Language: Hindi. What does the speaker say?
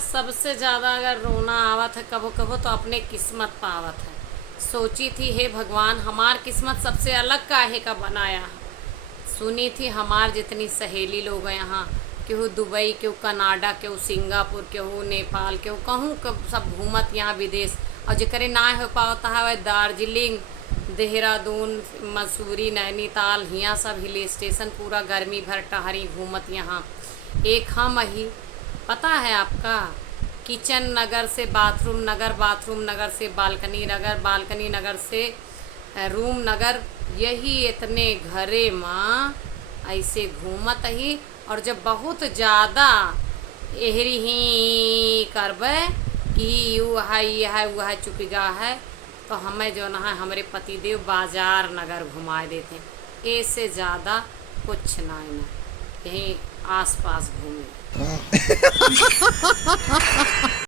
सबसे ज़्यादा अगर रोना आवत है कबो कबो तो अपने किस्मत पर आवत है। सोची थी हे भगवान हमार किस्मत सबसे अलग काहे का बनाया है। सुनी थी हमार जितनी सहेली लोग हैं यहाँ, केहू दुबई, केहू कनाडा, केहू सिंगापुर, केहू नेपाल, केहू कहूँ सब घूमत यहाँ विदेश। और जेकरे ना हो पाता है वह दार्जिलिंग, देहरादून, मसूरी, नैनीताल, यहाँ सब हिल स्टेशन पूरा गर्मी भर टहरी घूमत यहाँ। एक हम ही पता है आपका, किचन नगर से बाथरूम नगर, बाथरूम नगर से बालकनी नगर, बालकनी नगर से रूम नगर, यही इतने घरे माँ ऐसे घूमत ही। और जब बहुत ज़्यादा एहरी ही करबे कि यू है ये है वो है चुपगा है, तो हमें जो ना है हमारे पतिदेव बाजार नगर घुमा देते। ऐसे ज़्यादा कुछ ना, यहीं आस पास घूमे।